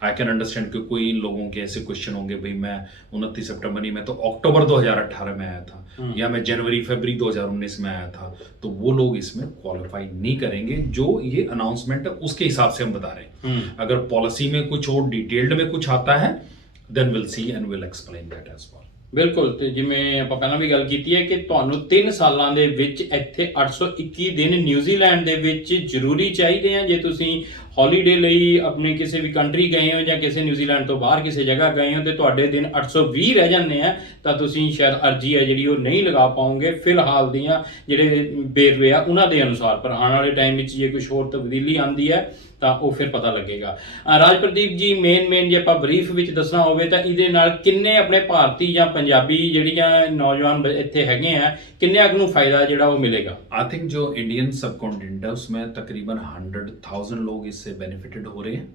आई कैन अंडरस्टैंड कि कोई लोगों के ऐसे क्वेश्चन होंगे, भाई मैं 29 सितंबर नहीं, मैं तो अक्टूबर 2018 में आया था या मैं जनवरी फरवरी 2019 में आया था, तो वो लोग इसमें क्वालिफाई नहीं करेंगे। जो ये अनाउंसमेंट है उसके हिसाब से हम बता रहे हैं। अगर पॉलिसी में कुछ और डिटेल्ड में कुछ आता है then will see and will explain that as well. ਬਿਲਕੁਲ। ਤੇ ਜਿਵੇਂ ਆਪਾਂ ਪਹਿਲਾਂ ਵੀ ਗੱਲ ਕੀਤੀ ਹੈ ਕਿ ਤੁਹਾਨੂੰ 3 ਸਾਲਾਂ ਦੇ ਵਿੱਚ ਇੱਥੇ 821 ਦਿਨ ਨਿਊਜ਼ੀਲੈਂਡ ਦੇ ਵਿੱਚ ਜ਼ਰੂਰੀ ਚਾਹੀਦੇ ਆ ਜੇ ਤੁਸੀਂ ਹੌਲੀਡੇ ਲਈ ਆਪਣੇ ਕਿਸੇ ਵੀ ਕੰਟਰੀ ਗਏ ਹੋ ਜਾਂ ਕਿਸੇ ਨਿਊਜ਼ੀਲੈਂਡ ਤੋਂ ਬਾਹਰ ਕਿਸੇ ਜਗ੍ਹਾ ਗਏ ਹੋ ਤੇ ਤੁਹਾਡੇ ਦਿਨ 820 ਰਹਿ ਜਾਂਦੇ ਆ ਤਾਂ ਤੁਸੀਂ ਸ਼ਾਇਦ ਅਰਜੀ ਹੈ ਜਿਹੜੀ ਉਹ ਨਹੀਂ ਲਗਾ ਪਾਓਗੇ ਫਿਲਹਾਲ ਦੀਆਂ ਜਿਹੜੇ ਵੇਰਵੇ ਆ ਉਹਨਾਂ ਦੇ ਅਨੁਸਾਰ। ਪਰ ਆਉਣ ਵਾਲੇ ਟਾਈਮ ਵਿੱਚ ਜੇ ਕੁਝ ਹੋਰ ਤਬਦੀਲੀ ਆਉਂਦੀ ਹੈ ਤਾਂ ਉਹ ਫਿਰ ਪਤਾ ਲੱਗੇਗਾ। ਰਾਜਪ੍ਰਦੀਪ ਜੀ, ਮੇਨ ਜੇ ਆਪਾਂ ਬਰੀਫ ਵਿੱਚ ਦੱਸਣਾ ਹੋਵੇ ਤਾਂ ਇਹਦੇ ਨਾਲ ਕਿੰਨੇ ਆਪਣੇ ਭਾਰਤੀ ਜਾਂ ਪੰਜਾਬੀ ਜਿਹੜੀਆਂ ਨੌਜਵਾਨ ਇੱਥੇ ਹੈਗੇ ਆ ਕਿੰਨੇ ਕੁ ਨੂੰ ਫਾਇਦਾ ਜਿਹੜਾ ਉਹ ਮਿਲੇਗਾ? आई थिंक जो इंडियन सब कॉन्टिनेंट है उसमें तकरीबन 100,000 लोग इससे बेनिफिटेड हो रहे हैं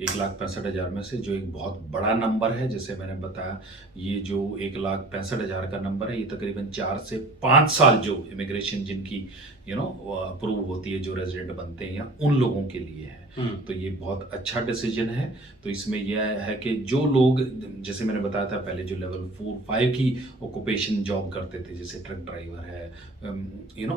1,65,000 में से, जो एक बहुत बड़ा नंबर है। जैसे मैंने बताया ये जो 1,65,000 का नंबर है ये तकरीबन 4 से 5 साल जो इमिग्रेशन जिनकी अप्रूव होती है, जो रेजिडेंट बनते हैं, या उन लोगों के लिए है। तो ये बहुत अच्छा डिसीजन है। तो इसमें यह है कि जो लोग, जैसे मैंने बताया था पहले, जो लेवल 4-5 की ऑक्यूपेशन जॉब करते थे, जैसे ट्रक ड्राइवर है,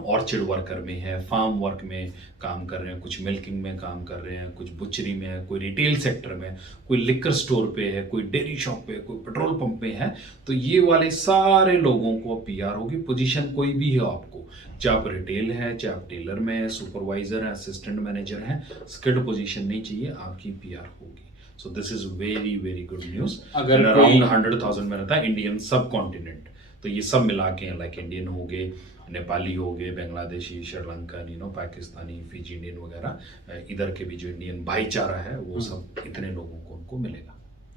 ऑर्चर्ड वर्कर में है, फार्म वर्क में काम कर रहे हैं, कुछ मिल्किंग में काम कर रहे हैं, कुछ बुचरी में है, कोई रिटेल सेक्टर में, कोई लिकर स्टोर पे है, कोई डेयरी शॉप पे, कोई पेट्रोल पंप पे है, तो ये वाले सारे लोगों को पीआर होगी। पोजीशन कोई भी है आपको, चाहे आप रिटेल है, चाहे आप टेलर में है, सुपरवाइजर है, असिस्टेंट मैनेजर है, स्किल्ड पोजीशन नहीं चाहिए, आपकी पीआर होगी। So this is very very good news. अगर अराउंड 100,000 में रहता है इंडियन सब कॉन्टिनेंट, तो ये सब मिला के लाइक इंडियन हो गए, नेपाली हो गए, बांग्लादेशी, श्रीलंकन, पाकिस्तानी, फिजी इंडियन वगैरह, इधर के भी जो इंडियन भाईचारा है वो सब इतने लोगों को उनको मिलेगा।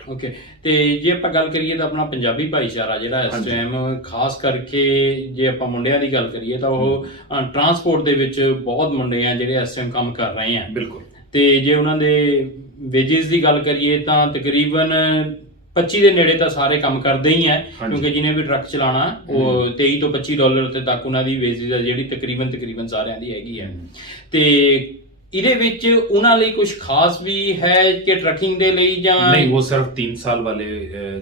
ਓਕੇ, ਤੇ ਜੇ ਆਪਾਂ ਗੱਲ ਕਰੀਏ ਤਾਂ ਆਪਣਾ ਪੰਜਾਬੀ ਭਾਈਚਾਰਾ ਜਿਹੜਾ ਇਸ ਟਾਈਮ ਖਾਸ ਕਰਕੇ ਜੇ ਆਪਾਂ ਮੁੰਡਿਆਂ ਦੀ ਗੱਲ ਕਰੀਏ ਤਾਂ ਉਹ ਟਰਾਂਸਪੋਰਟ ਦੇ ਵਿੱਚ ਬਹੁਤ ਮੁੰਡੇ ਆ ਜਿਹੜੇ ਇਸ ਟਾਈਮ ਕੰਮ ਕਰ ਰਹੇ ਆ। ਬਿਲਕੁਲ। ਤੇ ਜੇ ਉਹਨਾਂ ਦੇ ਵੇਜਿਸ ਦੀ ਗੱਲ ਕਰੀਏ ਤਾਂ ਤਕਰੀਬਨ 25 ਦੇ ਨੇੜੇ ਤਾਂ ਸਾਰੇ ਕੰਮ ਕਰਦੇ ਹੀ ਆ, ਕਿਉਂਕਿ ਜਿਹਨੇ ਵੀ ਟਰੱਕ ਚਲਾਉਣਾ ਉਹ 23 ਤੋਂ $25 ਤੇ ਤੱਕ ਉਹਨਾਂ ਦੀ ਵੇਜਿਸ ਆ ਜਿਹੜੀ ਤਕਰੀਬਨ ਸਾਰਿਆਂ ਦੀ ਹੈਗੀ ਹੈ। ਤੇ ਇਹਦੇ ਵਿੱਚ ਉਹਨਾਂ ਲਈ ਕੁਝ ਖਾਸ ਵੀ ਹੈ ਕਿ ट्रकिंग ਦੇ ਲਈ ਜਾਂ नहीं, वो सिर्फ 3 साल वाले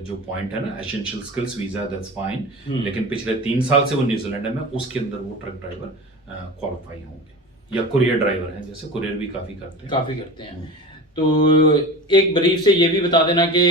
जो पॉइंट है ना, essential skills visa, that's fine. लेकिन पिछले 3 साल से वो न्यूजीलैंड में, उसके अंदर वो ट्रक ड्राइवर क्वालिफाई होंगे, या कुरियर ड्राइवर हैं, जैसे कुरियर भी काफ़ी करते हैं। तो एक ब्रीफ से ये भी बता देना कि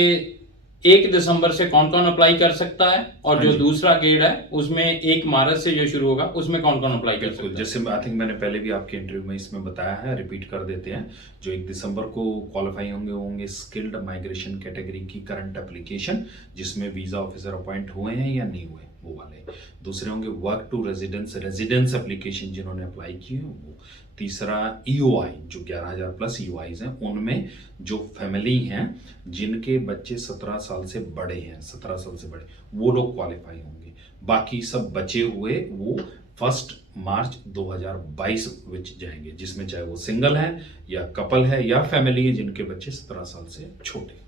1 दिसंबर से कौन कौन अप्लाई कर सकता है, और जो दूसरा गेड़ है उसमें 1 मार्च से जो शुरू होगा उसमें कौन कौन अप्लाई कर सकता है। जैसे आई थिंक मैंने पहले भी आपके इंटरव्यू में इसमें बताया है, रिपीट कर देते हैं। जो 1 दिसंबर को क्वालिफाई होंगे स्किल्ड माइग्रेशन कैटेगरी की करंट एप्लीकेशन, जिसमें वीज़ा ऑफिसर अपॉइंट हुए हैं या नहीं हुए, वो वाले। दूसरे होंगे वर्क टू रेजिडेंस एप्लीकेशन जिन्होंने अप्लाई की है वो। तीसरा EOI, जो 11,000 प्लस EOIs हैं, उनमें जो फैमिली हैं जिनके बच्चे 17 साल से बड़े हैं, 17 साल से बड़े, वो लोग क्वालिफाई होंगे। बाकी सब बचे हुए वो 1 मार्च 2022 विच जाएंगे, जिसमें चाहे वो सिंगल है या कपल है या फैमिली है जिनके बच्चे 17 साल से छोटे।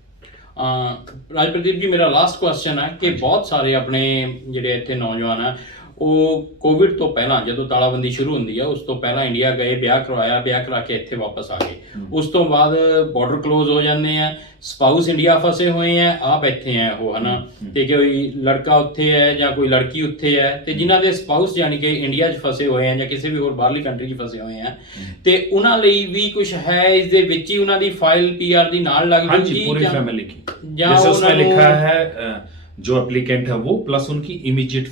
राजप्रदीप जी, मेरा लास्ट क्वेश्चन है कि बहुत सारे अपने ਜਿਹੜੇ ਇੱਥੇ ਨੌਜਵਾਨ ਆ ਉਹ ਕੋਵਿਡ ਤੋਂ ਪਹਿਲਾਂ ਜਦੋਂ ਤਾਲਾਬੰਦੀ ਸ਼ੁਰੂ ਹੁੰਦੀ ਆ ਉਸ ਤੋਂ ਪਹਿਲਾਂ ਇੰਡੀਆ ਗਏ, ਵਿਆਹ ਕਰਵਾਇਆ, ਵਿਆਹ ਕਰਾ ਕੇ ਇੱਥੇ ਵਾਪਸ ਆ ਗਏ। ਉਸ ਤੋਂ ਬਾਅਦ ਬਾਰਡਰ ਕਲੋਜ਼ ਹੋ ਜਾਂਦੇ ਆ, ਸਪਾਊਸ ਇੰਡੀਆ ਫਸੇ ਹੋਏ ਆ, ਆਪ ਇੱਥੇ ਆ ਉਹ, ਹਨਾ, ਤੇ ਕੋਈ ਲੜਕਾ ਉੱਥੇ ਹੈ ਜਾਂ ਕੋਈ ਲੜਕੀ ਉੱਥੇ ਹੈ, ਤੇ ਜਿਨ੍ਹਾਂ ਦੇ ਸਪਾਊਸ ਯਾਨੀ ਕਿ ਇੰਡੀਆ 'ਚ ਫਸੇ ਹੋਏ ਆ ਜਾਂ ਕਿਸੇ ਵੀ ਹੋਰ ਬਾਹਰਲੀ ਕੰਟਰੀ 'ਚ ਫਸੇ ਹੋਏ ਆ, ਤੇ ਉਹਨਾਂ ਲਈ ਵੀ ਕੁਝ ਹੈ ਇਸ ਦੇ ਵਿੱਚ ਹੀ ਉਹਨਾਂ ਦੀ ਫਾਈਲ PR ਦੀ ਨਾਲ ਲੱਗ ਜੂਗੀ पूरी फैमिली की, ਜਾਂ जैसे उसमें ਉਹਨਾਂ लिखा ਨੂੰ है जो एप्लीकेंट है वो प्लस उनकी इमीडिएट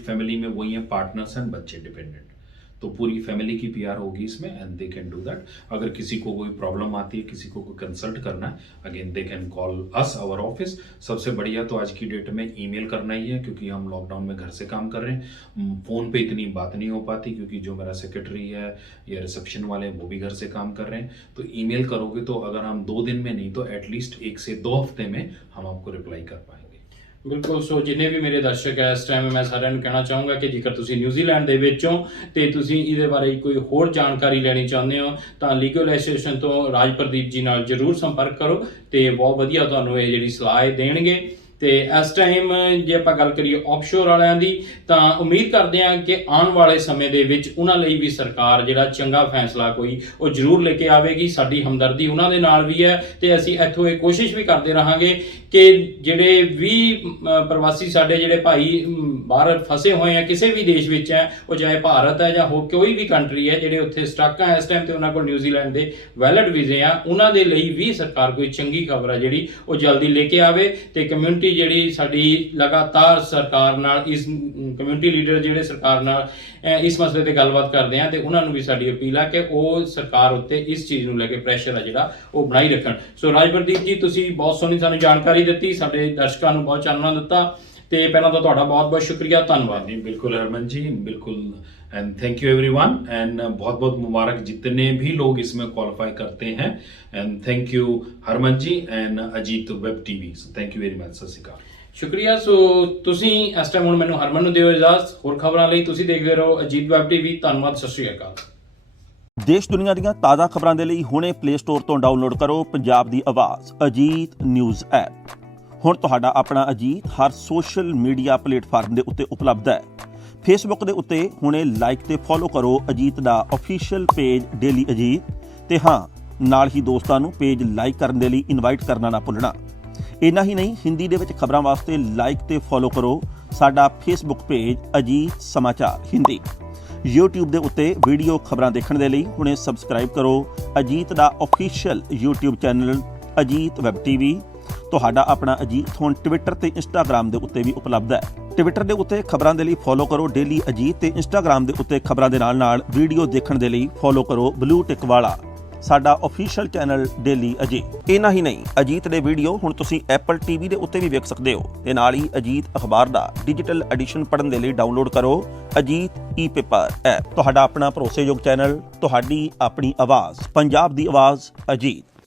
फैमिली में वही है, पार्टनर्स एंड बच्चे डिपेंडेंट, तो पूरी फैमिली की PR होगी इसमें, and they can do that. अगर किसी को कोई प्रॉब्लम आती है, किसी को कोई कंसल्ट करना है, again they can call us, our office. सबसे बढ़िया तो आज की डेट में ईमेल करना ही है, क्योंकि हम लॉकडाउन में घर से काम कर रहे हैं, फ़ोन पे इतनी बात नहीं हो पाती, क्योंकि जो मेरा सेक्रेटरी है या रिसेप्शन वाले वो भी घर से काम कर रहे हैं। तो ईमेल करोगे तो अगर हम 2 दिन में नहीं तो एटलीस्ट 1 से 2 हफ्ते में हम आपको रिप्लाई कर पाएंगे। ਬਿਲਕੁਲ। ਸੋ ਜਿੰਨੇ ਵੀ ਮੇਰੇ ਦਰਸ਼ਕ ਹੈ ਇਸ ਟਾਈਮ ਮੈਂ ਸਾਰਿਆਂ ਨੂੰ ਕਹਿਣਾ ਚਾਹੂੰਗਾ ਕਿ ਜੇਕਰ ਤੁਸੀਂ ਨਿਊਜ਼ੀਲੈਂਡ ਦੇ ਵਿੱਚੋਂ ਤੇ ਤੁਸੀਂ ਇਹਦੇ ਬਾਰੇ ਕੋਈ ਹੋਰ ਜਾਣਕਾਰੀ ਲੈਣੀ ਚਾਹੁੰਦੇ ਹੋ ਤਾਂ ਲੀਗਲ ਐਸੋਸੀਏਸ਼ਨ ਤੋਂ ਰਾਜਪ੍ਰਦੀਪ ਜੀ ਨਾਲ ਜ਼ਰੂਰ ਸੰਪਰਕ ਕਰੋ, ਤੇ ਬਹੁਤ ਵਧੀਆ ਤੁਹਾਨੂੰ ਇਹ ਜਿਹੜੀ ਸਲਾਹ ਦੇਣਗੇ। ਤੇ ਇਸ ਟਾਈਮ ਜੇ ਆਪਾਂ ਗੱਲ ਕਰੀਏ ਆਫਸ਼ੋਰ ਵਾਲਿਆਂ ਦੀ ਤਾਂ ਉਮੀਦ ਕਰਦੇ ਹਾਂ ਕਿ ਆਉਣ ਵਾਲੇ ਸਮੇਂ ਦੇ ਵਿੱਚ ਉਹਨਾਂ ਲਈ ਵੀ ਸਰਕਾਰ ਜਿਹੜਾ ਚੰਗਾ ਫੈਸਲਾ ਕੋਈ ਉਹ ਜ਼ਰੂਰ ਲੈ ਕੇ ਆਵੇਗੀ। ਸਾਡੀ ਹਮਦਰਦੀ ਉਹਨਾਂ ਦੇ ਨਾਲ ਵੀ ਹੈ, ਤੇ ਅਸੀਂ ਇੱਥੋਂ ਇਹ ਕੋਸ਼ਿਸ਼ ਵੀ ਕਰਦੇ ਰਹਾਂਗੇ ਕਿ ਜਿਹੜੇ ਵੀ ਪ੍ਰਵਾਸੀ ਸਾਡੇ ਜਿਹੜੇ ਭਾਈ ਬਾਹਰ ਫਸੇ ਹੋਏ ਆ ਕਿਸੇ ਵੀ ਦੇਸ਼ ਵਿੱਚ ਹੈ, ਉਹ ਚਾਹੇ ਭਾਰਤ ਹੈ ਜਾਂ ਹੋਰ ਕੋਈ ਵੀ ਕੰਟਰੀ ਹੈ, ਜਿਹੜੇ ਉੱਥੇ ਸਟਕ ਆ ਇਸ ਟਾਈਮ ਤੇ ਉਹਨਾਂ ਕੋਲ ਨਿਊਜ਼ੀਲੈਂਡ ਦੇ ਵੈਲਿਡ ਵੀਜ਼ੇ ਆ, ਉਹਨਾਂ ਦੇ ਲਈ ਵੀ ਸਰਕਾਰ ਕੋਈ ਚੰਗੀ ਖਬਰ ਹੈ ਜਿਹੜੀ ਉਹ ਜਲਦੀ ਲੈ ਕੇ ਆਵੇ। ਤੇ ਕਮਿਊਨਿਟੀ ਜਿਹੜੀ ਸਾਡੀ ਲਗਾਤਾਰ ਸਰਕਾਰ ਨਾਲ, ਇਸ ਕਮਿਊਨਿਟੀ ਲੀਡਰ ਜਿਹੜੇ ਸਰਕਾਰ ਨਾਲ ਇਸ ਮਸਲੇ ਤੇ ਗੱਲਬਾਤ ਕਰਦੇ ਆ, ਤੇ ਉਹਨਾਂ ਨੂੰ ਵੀ ਸਾਡੀ ਅਪੀਲ ਹੈ ਕਿ ਉਹ ਸਰਕਾਰ ਉੱਤੇ ਇਸ ਚੀਜ਼ ਨੂੰ ਲੈ ਕੇ ਪ੍ਰੈਸ਼ਰ ਹੈ ਜਿਹੜਾ ਉਹ ਬਣਾਈ ਰੱਖਣ। ਸੋ ਰਾਜਪ੍ਰਦੀਪ ਜੀ, ਤੁਸੀਂ ਬਹੁਤ ਸੋਹਣੀ ਸਾਨੂੰ ਜਾਣਕਾਰੀ ਦਿੱਤੀ, ਸਾਡੇ ਦਰਸ਼ਕਾਂ ਨੂੰ ਬਹੁਤ ਚਾਨਣਾ ਦਿੱਤਾ, ਤੇ ਪਹਿਲਾਂ ਤਾਂ ਤੁਹਾਡਾ ਬਹੁਤ ਬਹੁਤ ਸ਼ੁਕਰੀਆ, ਧੰਨਵਾਦ। जी बिल्कुल हरमन जी, बिल्कुल, and thank you everyone, and बहुत बहुत मुबारक जितने भी लोग इसमें क्वालिफाई करते हैं, and thank you Harman ji and Ajit web TV, so thank you very much. सत श्री अकाल। ਸ਼ੁਕਰੀਆ। ਸੋ ਤੁਸੀਂ ਇਸ ਟਾਈਮ ਹੁਣ ਮੈਨੂੰ ਹਰਮਨ ਨੂੰ ਦਿਓ ਇਜਾਜ਼ਤ। ਹੋਰ ਖਬਰਾਂ ਲਈ ਤੁਸੀਂ ਦੇਖਦੇ ਰਹੋ ਅਜੀਤ ਵੈਬ TV। ਧੰਨਵਾਦ, ਸਤਿ ਸ਼੍ਰੀ ਅਕਾਲ। ਦੇਸ਼ ਦੁਨੀਆ ਦੀਆਂ ਤਾਜ਼ਾ ਖਬਰਾਂ ਦੇ ਲਈ ਹੁਣੇ ਪਲੇ ਸਟੋਰ ਤੋਂ ਡਾਊਨਲੋਡ ਕਰੋ ਪੰਜਾਬ ਦੀ ਆਵਾਜ਼ ਅਜੀਤ ਨਿਊਜ਼ ਐਪ। ਹੁਣ ਤੁਹਾਡਾ ਆਪਣਾ ਅਜੀਤ ਹਰ ਸੋਸ਼ਲ ਮੀਡੀਆ ਪਲੇਟਫਾਰਮ ਦੇ ਉੱਤੇ ਉਪਲਬਧ ਹੈ। ਫੇਸਬੁੱਕ ਦੇ ਉੱਤੇ ਹੁਣੇ ਲਾਈਕ ਤੇ ਫੋਲੋ ਕਰੋ ਅਜੀਤ ਦਾ ਅਫੀਸ਼ੀਅਲ ਪੇਜ ਡੇਲੀ ਅਜੀਤ ਤੇ ਹਾਂ ਨਾਲ ਹੀ ਦੋਸਤਾਂ ਨੂੰ ਪੇਜ ਲਾਈਕ ਕਰਨ ਦੇ ਲਈ ਇਨਵਾਈਟ ਕਰਨਾ ਨਾ ਭੁੱਲਣਾ। ਇੰਨਾ ਹੀ ਨਹੀਂ, ਹਿੰਦੀ ਦੇ ਵਿੱਚ ਖਬਰਾਂ ਵਾਸਤੇ ਲਾਈਕ ਤੇ ਫੋਲੋ ਕਰੋ ਸਾਡਾ ਫੇਸਬੁੱਕ ਪੇਜ ਅਜੀਤ ਸਮਾਚਾਰ ਹਿੰਦੀ। YouTube ਦੇ ਉੱਤੇ ਵੀਡੀਓ ਖਬਰਾਂ ਦੇਖਣ ਦੇ ਲਈ ਹੁਣੇ ਸਬਸਕ੍ਰਾਈਬ ਕਰੋ ਅਜੀਤ ਦਾ official YouTube channel Ajit web TV. ਤੁਹਾਡਾ ਆਪਣਾ ਅਜੀਤ ਹੁਣ ਟਵਿੱਟਰ ਤੇ ਇੰਸਟਾਗ੍ਰਾਮ ਦੇ ਉੱਤੇ ਵੀ ਉਪਲਬਧ ਹੈ। ਟਵਿੱਟਰ ਦੇ ਉੱਤੇ ਖਬਰਾਂ ਦੇ ਲਈ ਫੋਲੋ ਕਰੋ ਡੇਲੀ ਅਜੀਤ ਤੇ ਇੰਸਟਾਗ੍ਰਾਮ ਦੇ ਉੱਤੇ ਖਬਰਾਂ ਦੇ ਨਾਲ ਵੀਡੀਓ ਦੇਖਣ ਦੇ ਲਈ ਫੋਲੋ ਕਰੋ ਬਲੂ ਟਿਕ ਵਾਲਾ ਸਾਡਾ ਅਫੀਸ਼ੀਅਲ ਚੈਨਲ ਡੇਲੀ ਅਜੀਤ। ਇੰਨਾ ਹੀ ਨਹੀਂ, ਅਜੀਤ ਦੇ ਵੀਡੀਓ ਹੁਣ ਤੁਸੀਂ ਐਪਲ ਟੀਵੀ ਦੇ ਉੱਤੇ ਵੀ ਵੇਖ ਸਕਦੇ ਹੋ ਤੇ ਨਾਲ ਹੀ ਅਜੀਤ ਅਖਬਾਰ ਦਾ ਡਿਜੀਟਲ ਐਡੀਸ਼ਨ ਪੜ੍ਹਨ ਦੇ ਲਈ ਡਾਊਨਲੋਡ ਕਰੋ ਅਜੀਤ ਈ-ਪੇਪਰ ਐਪ। ਤੁਹਾਡਾ ਆਪਣਾ ਭਰੋਸੇਯੋਗ ਚੈਨਲ, ਤੁਹਾਡੀ ਆਪਣੀ ਆਵਾਜ਼, ਪੰਜਾਬ ਦੀ ਆਵਾਜ਼ ਅਜੀਤ।